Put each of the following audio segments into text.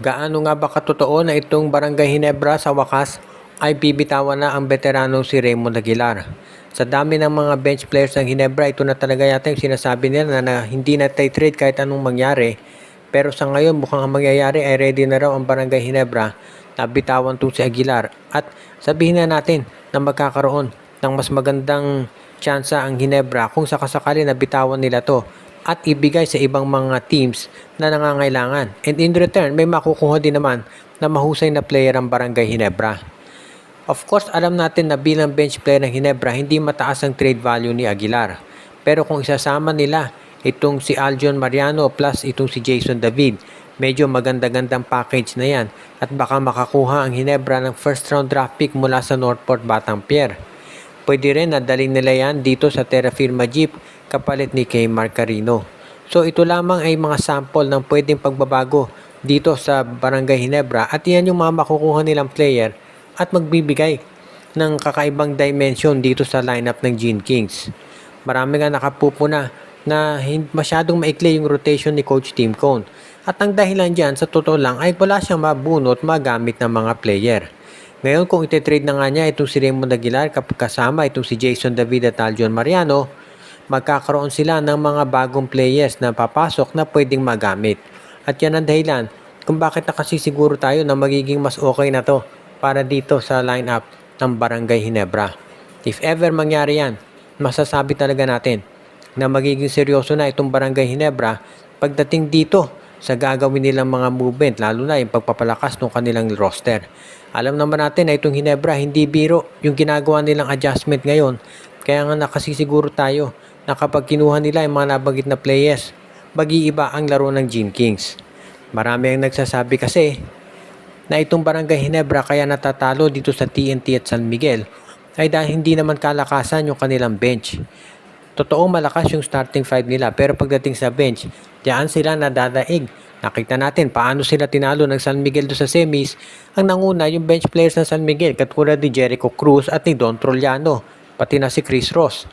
Gaano nga ba katotoo na itong Barangay Ginebra sa wakas ay bibitawan na ang veteranong si Raymond Aguilar? Sa dami ng mga bench players ng Ginebra, ito na talaga yata yung sinasabi nila na hindi na trade kahit anong mangyari. Pero sa ngayon, mukhang ang mangyayari ay ready na raw ang Barangay Ginebra na bitawan to si Aguilar. At sabihin na natin na magkakaroon ng mas magandang tsansa ang Ginebra kung sakasakali na bitawan nila to at ibigay sa ibang mga teams na nangangailangan. And in return, may makukuha din naman na mahusay na player ang Barangay Ginebra. Of course, alam natin na bilang bench player ng Ginebra, hindi mataas ang trade value ni Aguilar. Pero kung isasama nila itong si Aljon Mariano plus itong si Jason David, medyo maganda-gandang package na yan at baka makakuha ang Ginebra ng first round draft pick mula sa Northport Batangier. Pwede rin na dalhin nila yan dito sa Terra Firma Jeep kapalit ni Kay Marcarino. So ito lamang ay mga sample ng pwedeng pagbabago dito sa Barangay Ginebra at yan yung mga makukuha nilang player at magbibigay ng kakaibang dimension dito sa lineup ng Gene Kings. Marami nga nakapupuna na masyadong maikli yung rotation ni Coach Tim Cone. At ang dahilan dyan sa totoo lang ay wala siyang mabunot magamit ng mga player. Ngayon kung ititrade na nga niya itong si Raymond Aguilar kasama itong si Jason David at Aljon Mariano, magkakaroon sila ng mga bagong players na papasok na pwedeng magamit. At yan ang dahilan kung bakit nakasisiguro tayo na magiging mas okay na to para dito sa lineup ng Barangay Ginebra. If ever mangyari yan, masasabi talaga natin na magiging seryoso na itong Barangay Ginebra pagdating dito sa gagawin nilang mga movement, lalo na yung pagpapalakas ng kanilang roster. Alam naman natin na itong Ginebra hindi biro yung ginagawa nilang adjustment ngayon, kaya nga nakasisiguro tayo na kapag kinuha nila yung mga nabanggit na players, mag-iiba ang laro ng Gene Kings. Marami ang nagsasabi kasi na itong Barangay Ginebra kaya natatalo dito sa TNT at San Miguel ay dahil hindi naman kalakasan yung kanilang bench. Totoo malakas yung starting five nila pero pagdating sa bench, diyan sila nadadaig. Nakita natin paano sila tinalo ng San Miguel do sa semis. Ang nanguna yung bench players ng San Miguel katulad ni Jericho Cruz at ni Don Trollano, pati na si Chris Ross.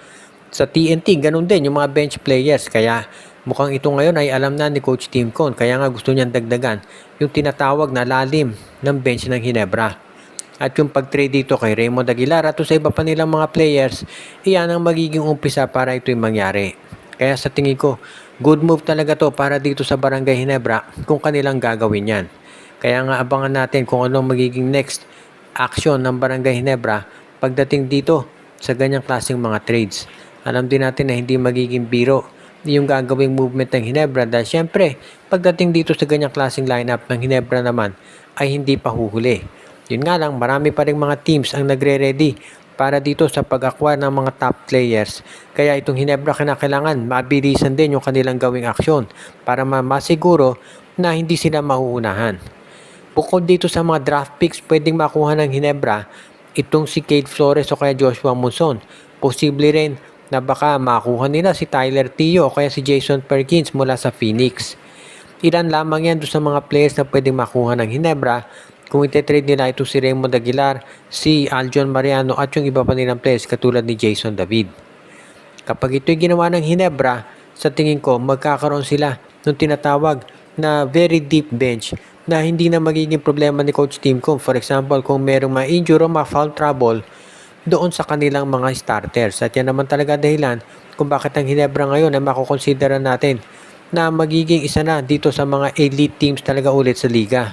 Sa TNT, ganun din yung mga bench players. Kaya mukhang ito ngayon ay alam na ni Coach Tim Cone. Kaya nga gusto niyang dagdagan yung tinatawag na lalim ng bench ng Ginebra. At yung pag-trade dito kay Raymond Aguilar at sa iba pa nilang mga players, iyan ang magiging umpisa para ito'y mangyari. Kaya sa tingin ko, good move talaga to para dito sa Barangay Ginebra kung kanilang gagawin yan. Kaya nga abangan natin kung anong magiging next action ng Barangay Ginebra pagdating dito sa ganyang klaseng mga trades. Alam din natin na hindi magiging biro yung gagawing movement ng Ginebra dahil syempre pagdating dito sa ganyang klaseng lineup ng Ginebra naman ay hindi pa huhuli. Yun nga lang, marami pa rin mga teams ang nagre-ready para dito sa pag-acquire ng mga top players. Kaya itong Ginebra kinakailangan mabilisan din yung kanilang gawing aksyon para masiguro na hindi sila mauunahan. Bukod dito sa mga draft picks, pwedeng makuha ng Ginebra itong si Cade Flores o kaya Joshua Monson. Posible rin na baka makuha nila si Tyler Tio o kaya si Jason Perkins mula sa Phoenix. Ilan lamang yan doon sa mga players na pwedeng makuha ng Ginebra kung ite-trade nila ito si Raymond Aguilar, si Aljon Mariano at yung iba pa nilang players katulad ni Jason David. Kapag ito'y ginawa ng Ginebra, sa tingin ko magkakaroon sila ng tinatawag na very deep bench na hindi na magiging problema ni Coach Tim Cone. For example, kung merong ma-injure o ma-foul trouble doon sa kanilang mga starters. At yan naman talaga dahilan kung bakit ang Ginebra ngayon ay makukonsidera natin na magiging isa na dito sa mga elite teams talaga ulit sa liga.